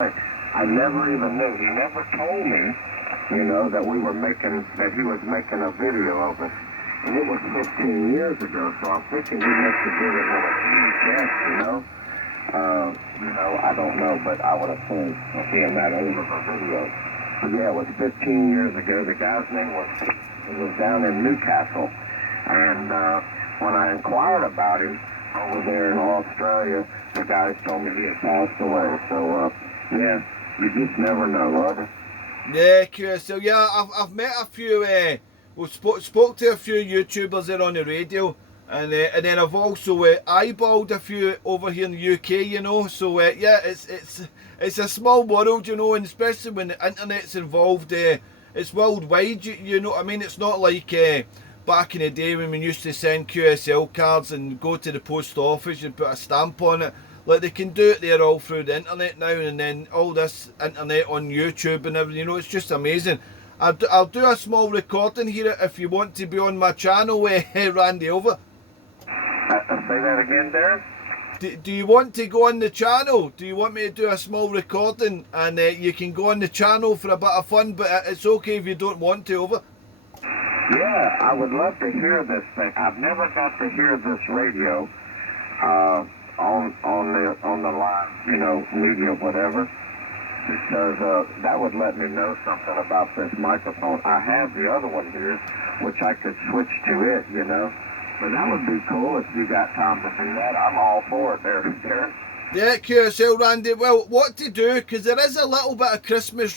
I never even knew. He never told me, that that he was making a video of us. And it was 15 years ago, so I'm thinking he must have did it with a VHS, I don't know, but I would assume being that old of a video. But yeah, it was 15 years ago. The guy's name was down in Newcastle. And when I inquired about him over there in Australia, the guys told me he had passed away. So, yeah, you just never know, Roger. Yeah, cool. So yeah, I've met a few. Spoke to a few YouTubers there on the radio, and then I've also eyeballed a few over here in the UK. So yeah, it's a small world, and especially when the internet's involved, it's worldwide. You know what I mean? It's not like back in the day when we used to send QSL cards and go to the post office and put a stamp on it. Like, they can do it there all through the internet now, and then all this internet on YouTube and everything, it's just amazing. I'll do a small recording here if you want to be on my channel, Randy, over. Say that again, Darren? Do you want to go on the channel? Do you want me to do a small recording, and you can go on the channel for a bit of fun, but it's okay if you don't want to, over? Yeah, I would love to hear this thing. I've never got to hear this radio. On the live, media, whatever, because that would let me know something about this microphone. I have the other one here, which I could switch to it, But that would be cool if you got time to do that. I'm all for it there, Darren. Yeah, QSL, Randy. Well, what to do, because there is a little bit of crispiness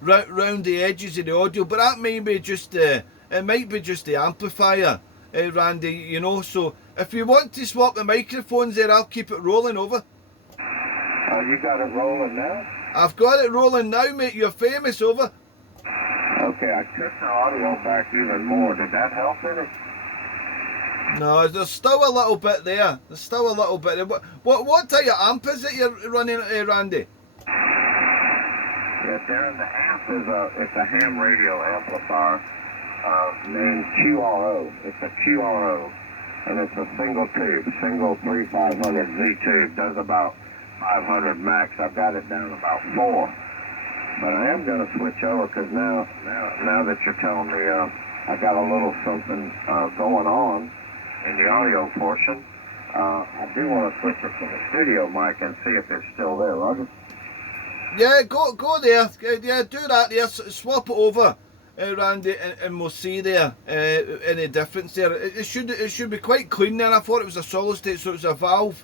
round the edges of the audio, but that may be just it might be just the amplifier, Randy, so if you want to swap the microphones there, I'll keep it rolling, over. You got it rolling now? I've got it rolling now, mate. You're famous, over. Okay, I took the audio back even more. Did that help any? No, there's still a little bit there. There's still a little bit there. What type of amp is it you're running, Randy? Yeah, Darren, the amp it's a ham radio amplifier named QRO. It's a QRO. And it's a single 3500 Z tube. Does about 500 max. I've got it down about 4. But I am going to switch over because now that you're telling me I got a little something going on in the audio portion, I do want to switch it to the studio mic and see if it's still there, Roger. Yeah, go there. Yeah, do that there. Swap it over, Randy, and we'll see there any difference there. It should be quite clean there. I thought it was a solid state, so it was a valve.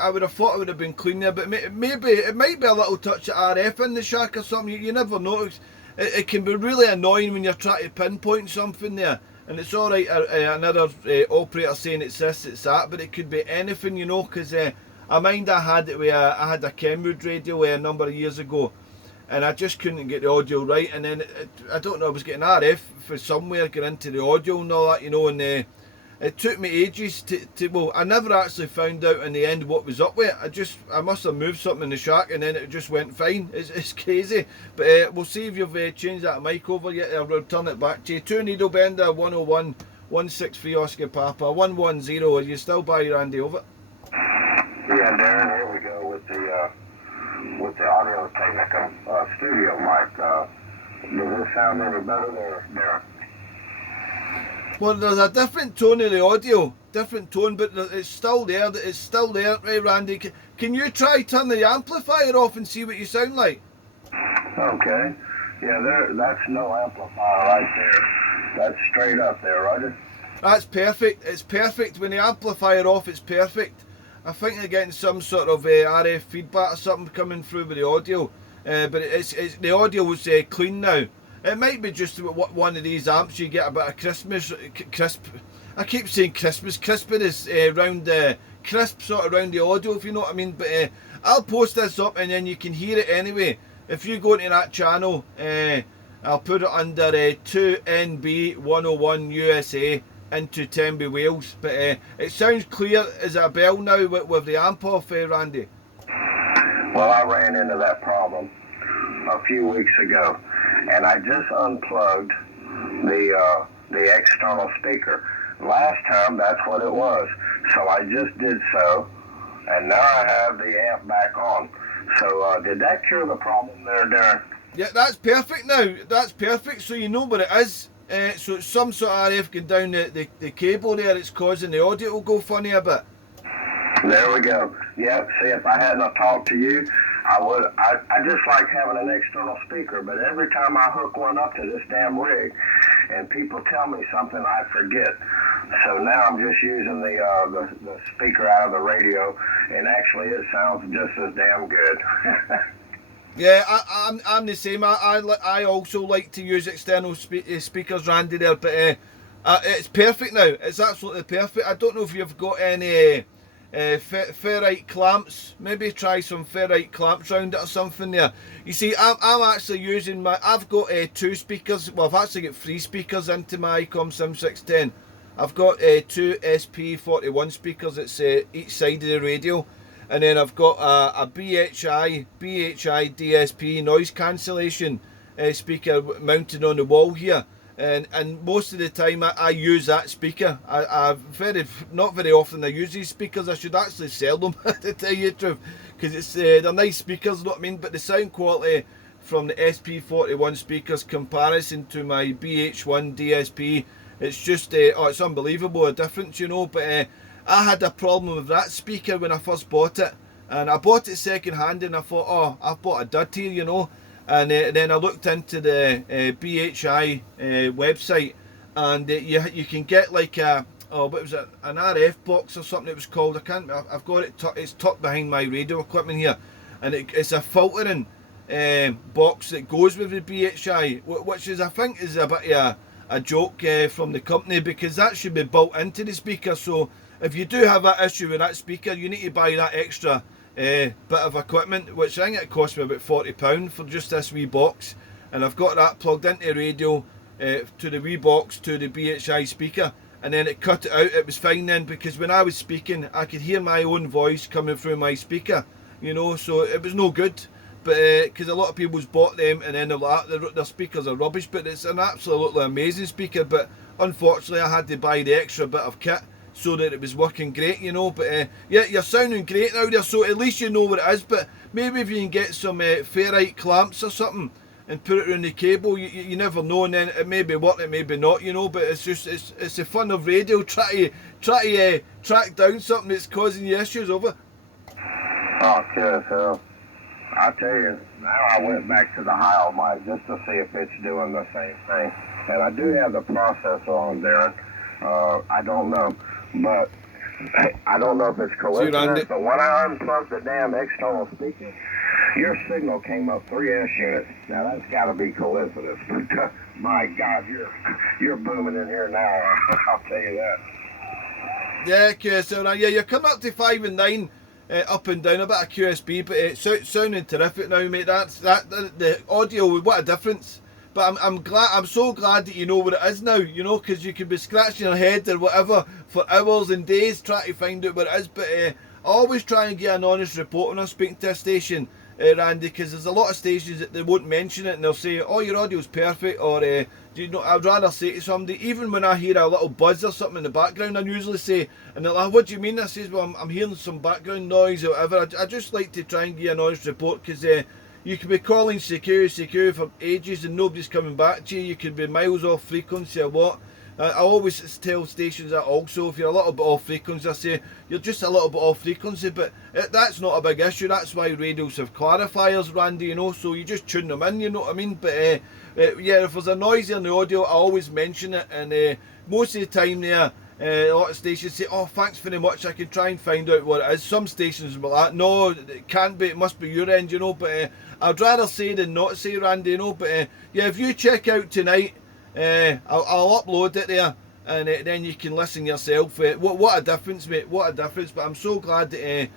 I would have thought it would have been clean there, but maybe it might be a little touch of RF in the shack or something. You never notice. It can be really annoying when you're trying to pinpoint something there, and it's all right. Another operator saying it's this, it's that, but it could be anything, because I mind I had it with I had a Kenwood radio a number of years ago, and I just couldn't get the audio right, and then I don't know, I was getting RF for somewhere, get into the audio and all that, and it took me ages well, I never actually found out in the end what was up with it. I must have moved something in the shack, and then it just went fine. It's crazy, but we'll see if you've changed that mic over yet. I'll return it back to you. 2 Needle Bender 101 163 Oscar Papa 110. Are you still by, Randy, over? Yeah, Darren, here we go with the Audio Technica studio mic. Does it sound any better there, Darren? Well, there's a different tone of the audio, but it's still there. It's still there, right, Randy? Can you try turn the amplifier off and see what you sound like? Okay. Yeah, that's no amplifier right there. That's straight up there, Roger. That's perfect. It's perfect. When the amplifier off, it's perfect. I think they're getting some sort of RF feedback or something coming through with the audio, but the audio was clean now. It might be just one of these amps you get a bit of crisp. I keep saying Christmas. Crispiness round the crisp sort of round the audio, if you know what I mean. But I'll post this up and then you can hear it anyway. If you go into that channel, I'll put it under 2NB101 USA INTO Tenby, Wales. But it sounds clear as a bell now with the amp off, Randy. Well, I ran into that problem a few weeks ago, and I just unplugged the external speaker. Last time, that's what it was. So I just did so, and now I have the amp back on. So did that cure the problem there, Darren? Yeah, that's perfect now. That's perfect. So you know what it is. So it's some sort of RF going down the cable there. It's causing the audio to go funny a bit. There we go. Yep. See, if I hadn't talked to you, I would. I just like having an external speaker, but every time I hook one up to this damn rig, and people tell me something, I forget. So now I'm just using the speaker out of the radio, and actually it sounds just as damn good. Yeah, I'm the same. I also like to use external speakers, Randy, there, but it's perfect now. It's absolutely perfect. I don't know if you've got any ferrite clamps. Maybe try some ferrite clamps around it or something there. You see, I'm actually using I've got two speakers. Well, I've actually got three speakers into my ICOM Sim 610. I've got two SP41 speakers. It's each side of the radio. And then I've got a BHI DSP noise cancellation speaker mounted on the wall here, and most of the time I use that speaker. Not very often I use these speakers. I should actually sell them to tell you the truth, because they're nice speakers, you know what I mean. But the sound quality from the SP41 speakers comparison to my BH1 DSP, it's just it's unbelievable, a difference, you know. But I had a problem with that speaker when I first bought it, and I bought it second hand, and I thought, oh, I've bought a dud here, you know. And then I looked into the BHI website, and you can get like what was it, an RF box or something it was called. I've got it. It's tucked behind my radio equipment here, and it's a filtering box that goes with the BHI, which is, I think, is a bit of a joke from the company, because that should be built into the speaker. So if you do have that issue with that speaker, you need to buy that extra bit of equipment, which I think it cost me about £40 for just this wee box. And I've got that plugged into the radio, to the wee box, to the BHI speaker, and then it cut it out. It was fine then, because when I was speaking, I could hear my own voice coming through my speaker, you know, so it was no good. But because a lot of people's bought them, and then they're like, their speakers are rubbish, but it's an absolutely amazing speaker. But unfortunately I had to buy the extra bit of kit so that it was working great, you know. But yeah, you're sounding great now there, so at least you know what it is. But maybe if you can get some ferrite clamps or something and put it around the cable, you never know, and then it may be working, it may be not, you know. But it's just it's the fun of radio, try to track down something that's causing you issues over. Oh, sure, so I tell you, now I went back to the Heil mic just to see if it's doing the same thing. And I do have the processor on, Darren. I don't know, but I don't know if it's coincidence, but when I unplugged the damn external speaker, your signal came up 3S units. Now that's got to be coincidence. My God, you're booming in here now. I'll tell you that. Yeah, QSL. Yeah, you're coming up to 5 and 9. Up and down a bit of QSB, but it's sounding terrific now, mate. The audio, what a difference. But I'm so glad that you know what it is now, you know, because you could be scratching your head or whatever for hours and days trying to find out what it is. But I always try and get an honest report when I speak to a station, Randy, because there's a lot of stations that they won't mention it, and they'll say, oh, your audio's perfect, or do you know, I'd rather say to somebody, even when I hear a little buzz or something in the background, I usually say, and they're like, what do you mean? I says, well, I'm hearing some background noise or whatever. I just like to try and get an honest report, because you could be calling secure for ages and nobody's coming back to you. You could be miles off frequency or what. I always tell stations that also, if you're a little bit off frequency, I say, you're just a little bit off frequency, but that's not a big issue. That's why radios have clarifiers, Randy, you know, so you just tune them in, you know what I mean? But yeah, if there's a noise in the audio, I always mention it, and most of the time there, a lot of stations say, oh, thanks very much, I can try and find out what it is. Some stations will be like, no, it can't be, it must be your end, you know. But I'd rather say than not say, Randy, you know. But yeah, if you check out tonight, I'll upload it there, and then you can listen yourself. What a difference, mate, what a difference. But I'm so glad that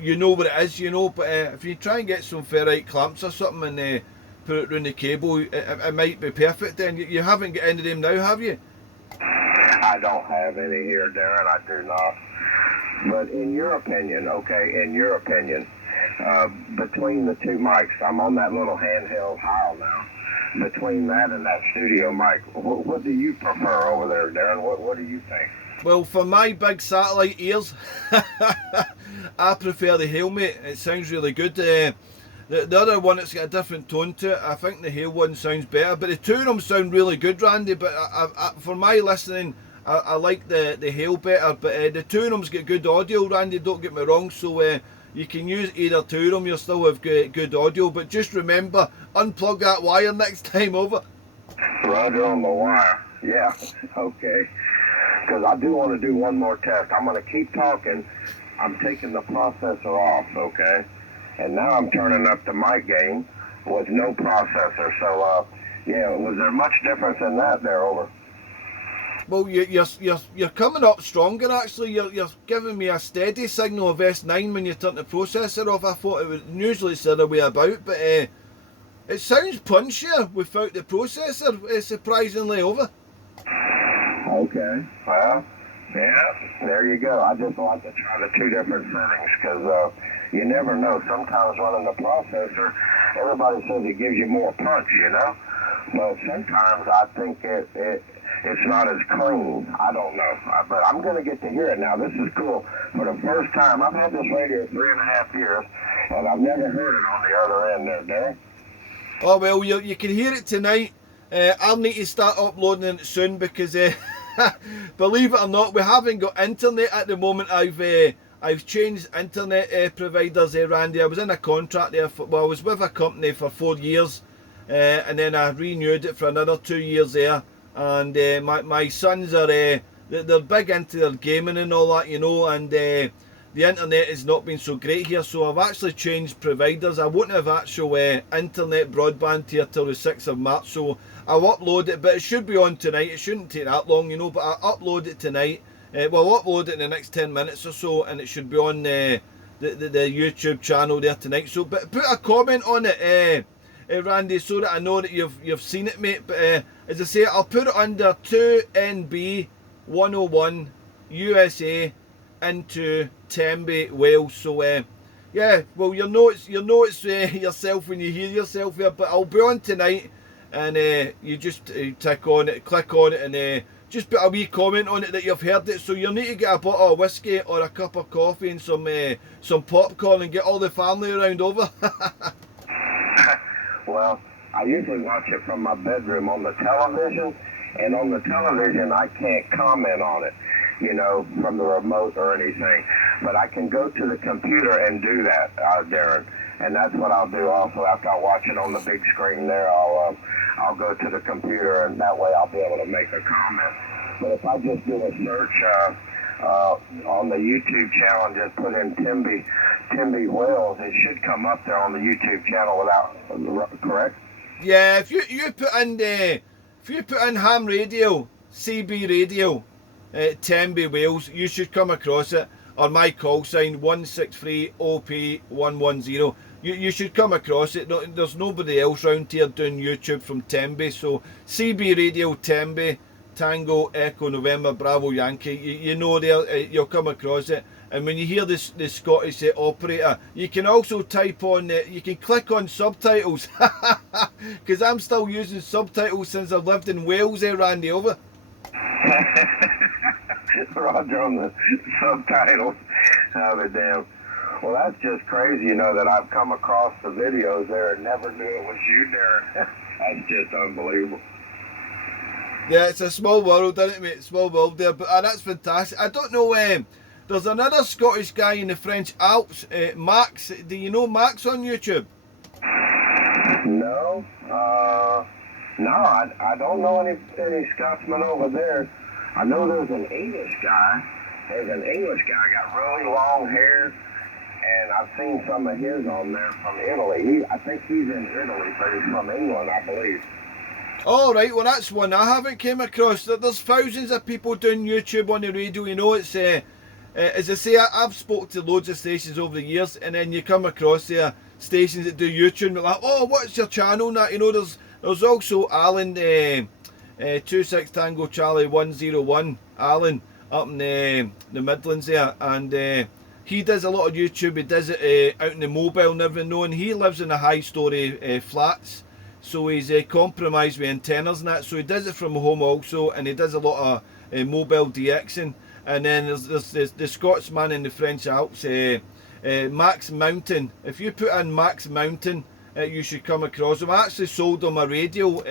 you know what it is, you know. But if you try and get some ferrite clamps or something and put it around the cable, it might be perfect then. You haven't got any of them now, have you? I don't have any here, Darren, I do not. But in your opinion, okay, in your opinion, between the two mics, I'm on that little handheld Heil now. Between that and that studio mic, what do you prefer over there, Darren? What do you think? Well, for my big satellite ears, I prefer the Hail, mate. It sounds really good. The other one, it's got a different tone to it. I think the Hail one sounds better, but the two of them sound really good, Randy. But for my listening, I like the Hail better. But the two of them's got good audio, Randy. Don't get me wrong. So you can use either two of them. You'll still have good audio. But just remember, unplug that wire next time. Over. Roger on the wire. Yeah. Okay. Because I do want to do one more test. I'm going to keep talking. I'm taking the processor off. Okay. And now I'm turning up the mic gain with no processor. So, yeah, was there much difference in that there, over? Well, you're coming up stronger, actually. You're giving me a steady signal of S9 when you turn the processor off. I thought it was usually the other way about, but it sounds punchier without the processor, surprisingly, over. Okay. Well, yeah, there you go. I just like to try the two different settings because you never know. Sometimes running the processor, everybody says it gives you more punch, you know? But sometimes I think it's not as clean. I don't know. But I'm going to get to hear it now. This is cool. For the first time, I've had this radio 3.5 years, and I've never heard it on the other end there, Derek. Oh, well, you can hear it tonight. I'll need to start uploading it soon because, believe it or not, we haven't got internet at the moment. I've changed internet providers, Randy. I was in a contract there. I was with a company for 4 years, and then I renewed it for another 2 years there. And my sons are they're big into their gaming and all that, you know. And the internet has not been so great here, so I've actually changed providers. I won't have actual internet broadband here till the 6th of March, so I'll upload it, but it should be on tonight. It shouldn't take that long, you know, but I'll upload it tonight. Well, I'll upload it in the next 10 minutes or so, and it should be on the YouTube channel there tonight. So, but put a comment on it, Randy, so that I know that you've seen it, mate. But as I say, I'll put it under 2NB101 USA INTO Tenby, Wales. So yeah, well, you'll know it's yourself when you hear yourself here. But I'll be on tonight, and you just click on it, and just put a wee comment on it that you've heard it. So you'll need to get a bottle of whiskey or a cup of coffee and some popcorn and get all the family around over. Well, I usually watch it from my bedroom on the television, and on the television I can't comment on it, you know, from the remote or anything. But I can go to the computer and do that, Darren, and that's what I'll do also. After I watch it on the big screen there, I'll go to the computer, and that way I'll be able to make a comment. But if I just do a search on the YouTube channel and just put in Tenby Wales, it should come up there on the YouTube channel without, correct? Yeah, if you put in ham radio, CB radio, Tenby Wales, you should come across it. Or my call sign 163 OP110. You should come across it. There's nobody else around here doing YouTube from Tenby, so CB radio Tenby, Tango Echo November Bravo Yankee. You know there, you'll come across it. And when you hear the Scottish operator, you can also type on, you can click on subtitles, because I'm still using subtitles since I've lived in Wales, Randy, over. Roger on the subtitles. Have it damn. Well, that's just crazy, you know, that I've come across the videos there and never knew it was you there. That's just unbelievable. Yeah, it's a small world, isn't it, mate? Small world there, but that's fantastic. I don't know, there's another Scottish guy in the French Alps, Max. Do you know Max on YouTube? No. No, I don't know any Scotsmen over there. I know there's an English guy. There's an English guy got really long hair, and I've seen some of his on there from Italy. I think he's in Italy, but he's from England, I believe. All right, well that's one I haven't came across. There's thousands of people doing YouTube on the radio. You know, it's as I say, I've spoke to loads of stations over the years, and then you come across stations that do YouTube, and like, oh, what's your channel? And that, you know, there's also Alan. 26 Tango Charlie 101, Alan, up in the Midlands there, and he does a lot of YouTube. He does it out in the mobile and everything, and he lives in a high story flats, so he's compromised with antennas and that, so he does it from home also, and he does a lot of mobile DXing. And then there's the Scotsman in the French Alps, Max Mountain. If you put in Max Mountain, you should come across him. I actually sold him a radio.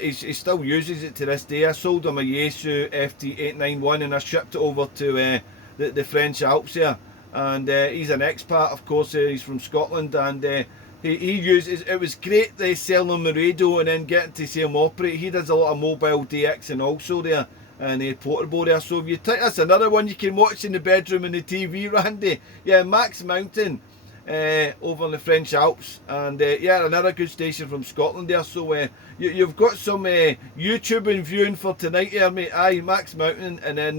He still uses it to this day. I sold him a Yaesu FT891 and I shipped it over to the French Alps here. And he's an expat, of course. He's from Scotland, and he uses. It was great they selling him the radio and then getting to see him operate. He does a lot of mobile DX and also there and portable there. So if you take, that's another one you can watch in the bedroom and the TV, Randy. Yeah, Max Mountain over in the French Alps, and yeah, another good station from Scotland there. So you've got some YouTube and viewing for tonight here, mate. Aye, Max Mountain, and then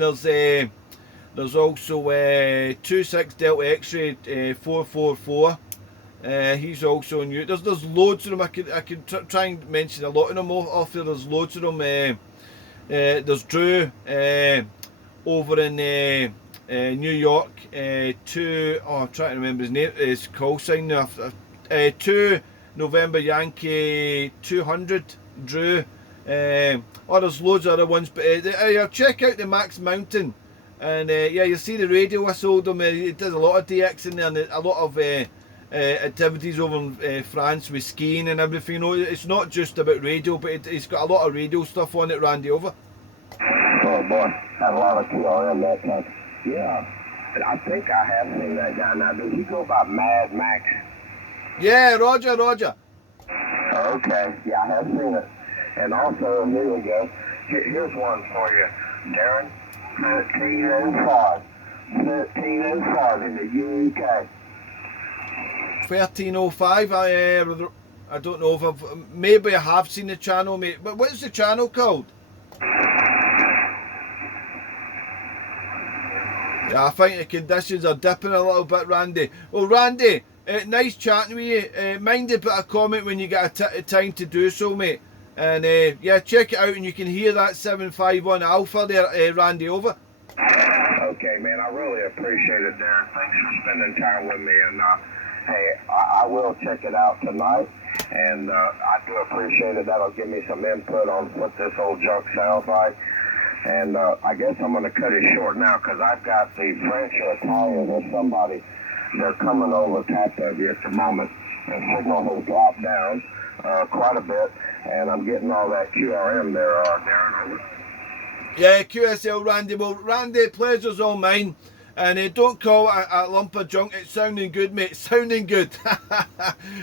there's also 26 Delta X-ray 444. He's also on YouTube. There's loads of them. I could try and mention a lot of them off there. There's loads of them. There's Drew over in New York. I'm trying to remember his name. His call sign now. 2 November Yankee 200. Drew. There's loads of other ones. But check out the Max Mountain. And yeah, you see the radio I sold him. It does a lot of DX in there, and a lot of activities over in France with skiing and everything. You know, it's not just about radio, but it's got a lot of radio stuff on it, Randy. Over. Oh boy, had a lot of QRM that time. Yeah, I think I have seen that guy now. Does he go by Mad Max? Yeah, Roger. Okay, yeah, I have seen it. And also, here we go. Here's one for you, Darren. 1305. 1305 in the UK. 1305. I don't know if maybe I have seen the channel, mate. But what's the channel called? Yeah, I think the conditions are dipping a little bit, Randy. Well, Randy, nice chatting with you. Mind a bit of comment when you get a time to do so, mate. And yeah, check it out, and you can hear that 751 Alpha there, Randy. Over. Okay, man, I really appreciate it, Darren. Thanks for spending time with me. And hey, I will check it out tonight, and I do appreciate it. That'll give me some input on what this old junk sounds like. And I guess I'm going to cut it short now because I've got the French or Italians or somebody. They're coming over Tapsy at the moment. The signal has dropped down quite a bit, and I'm getting all that QRM there, Darren. Over. Yeah, QSL, Randy. Well, Randy, pleasure's all mine. And don't call it a lump of junk. It's sounding good, mate. Sounding good.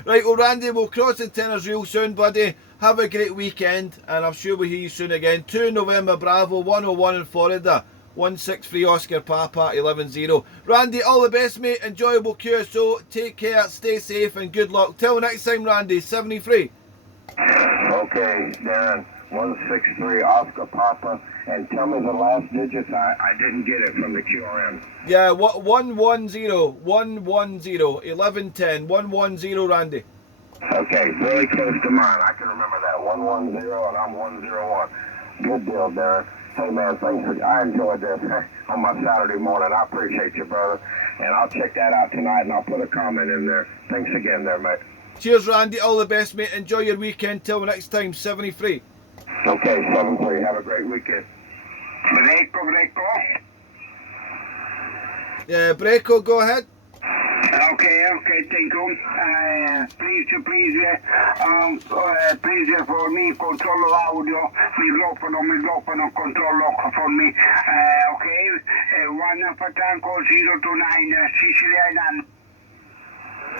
Right, well, Randy, we'll cross antennas real soon, buddy. Have a great weekend, and I'm sure we'll hear you soon again. 2 November Bravo 101 in Florida. 163 Oscar Papa 11-0. Randy, all the best, mate. Enjoyable QSO. Take care, stay safe, and good luck. Till next time, Randy. 73. Okay, Darren. 163 Oscar Papa. And tell me the last digits. I didn't get it from the QRM. Yeah, 110, 1110, 110, Randy. Okay, really close to mine. I can remember that. 110 and I'm 101. Good deal, Darren. Hey, man, thanks for, I enjoyed this on my Saturday morning. I appreciate you, brother. And I'll check that out tonight, and I'll put a comment in there. Thanks again there, mate. Cheers, Randy. All the best, mate. Enjoy your weekend. Till next time, 73. Okay, 73. Have a great weekend. Breco. Yeah, Breco, go ahead. Okay, thank you. Please for me, controllo audio, microfono, controllo for me. Okay, 1 Fatanco 029, Sicily Island.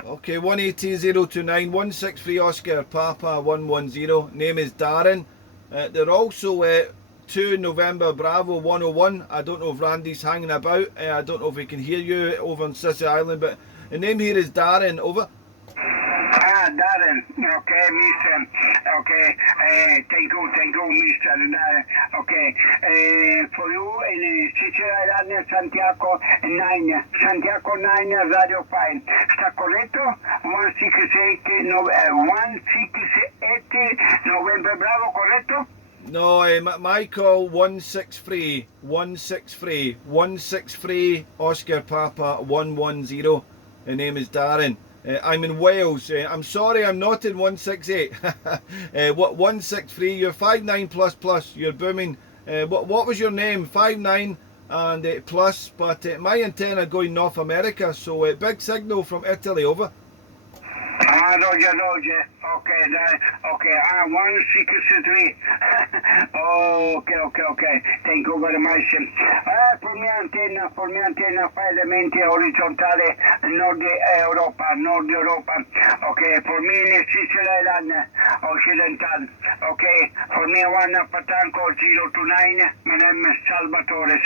Okay, 180-029, 163 Oscar Papa 110. Name is Darren. They're also 2 November Bravo 101. I don't know if Randy's hanging about. I don't know if he can hear you over on Sicily Island, but the name here is Darren. Over. Darren. Okay, mister. Okay, thank you, mister. Okay, for you in Sicily Island, Santiago 9 Radio 5. Sta corretto? 168 November Bravo, corretto? No, my call 163 Oscar Papa 110. The name is Darren. I'm in Wales. I'm sorry, I'm not in 168. What 163? You're 59++. You're booming. What was your name? 59 and plus, but my antenna going North America, so big signal from Italy, over. Roger, Roger. Okay, okay. 163. Okay. Thank you very much. For mia antenna fa elementi orizzontale Nord Europa. Okay, for me in Sicily Occidental. Okay, for me one Patanco 029. My name is Salvatore.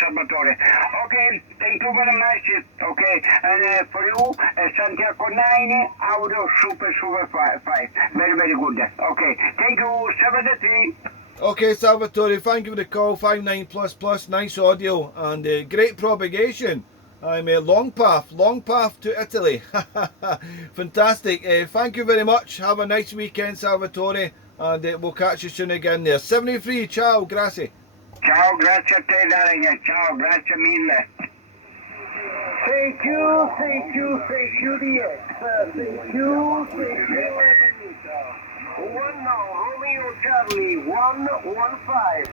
Okay, thank you very much. Okay, and for you, Santiago 9, Audio Super 5. Very good. Okay, thank you, 73. Okay, Salvatore, thank you for the call. 59++, nice audio and great propagation. I'm a long path to Italy. Fantastic. Thank you very much. Have a nice weekend, Salvatore, and we'll catch you soon again there. 73, ciao, grazie. Ciao, grazie a te, darling. Ciao, grazie mille. Thank you, DX. Thank you, Ebenezer. 1 now, Romeo Charlie, 115.